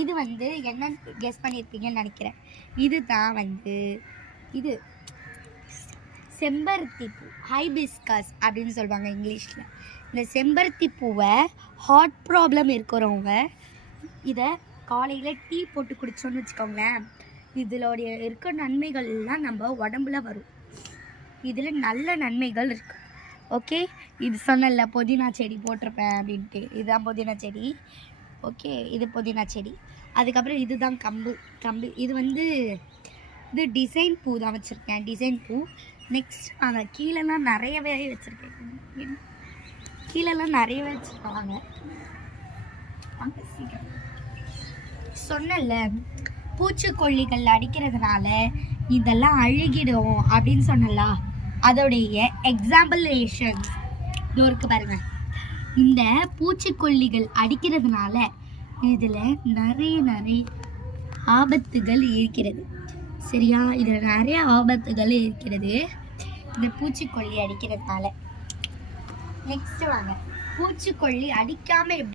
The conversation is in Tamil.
இது வந்து என்ன கெஸ் பண்ணியிருப்பீங்கன்னு நினைக்கிறேன். இதுதான் வந்து இது செம்பருத்தி பூ, ஹைபிஸ்கஸ் அப்படின்னு சொல்லுவாங்க இங்கிலீஷில். இந்த செம்பருத்தி பூவை ஹார்ட் ப்ராப்ளம் இருக்கிறவங்க இதை காலையில் டீ போட்டு குடித்தோன்னு வச்சுக்கோங்களேன், இதோடைய இருக்க நன்மைகள்லாம் நம்ம உடம்புல வரும். இதில் நல்ல நன்மைகள் இருக்குது. ஓகே, இது சொன்னல புதினா செடி போட்டிருப்பேன் அப்படின்ட்டு, இதுதான் புதினா செடி. ஓகே, இது புதினா செடி. அதுக்கப்புறம் இதுதான் கம்பு. இது வந்து இது டிசைன் பூ தான் வச்சுருக்கேன், டிசைன் பூ. நெக்ஸ்ட் நாங்கள் கீழெல்லாம் நிறையவே வச்சுருக்கேன், கீழெல்லாம் நிறையவே வச்சுருக்காங்க. சொன்னல பூச்சிக்கொல்லிகள் அடிக்கிறதுனால இதெல்லாம் அழுகிடும் அப்படின்னு சொன்னல, அதோடைய எக்ஸாம்பிளேஷன் இது இருக்கு பாருங்க. இந்த பூச்சிக்கொல்லிகள் அடிக்கிறதுனால இதில் நிறைய ஆபத்துகள் இருக்கிறது. சரியா, இதில் நிறைய ஆபத்துகள் இருக்கிறது இந்த பூச்சிக்கொல்லி அடிக்கிறதுனால. நெக்ஸ்ட் வாங்க, பூச்சிக்கொல்லி அடிக்காமல்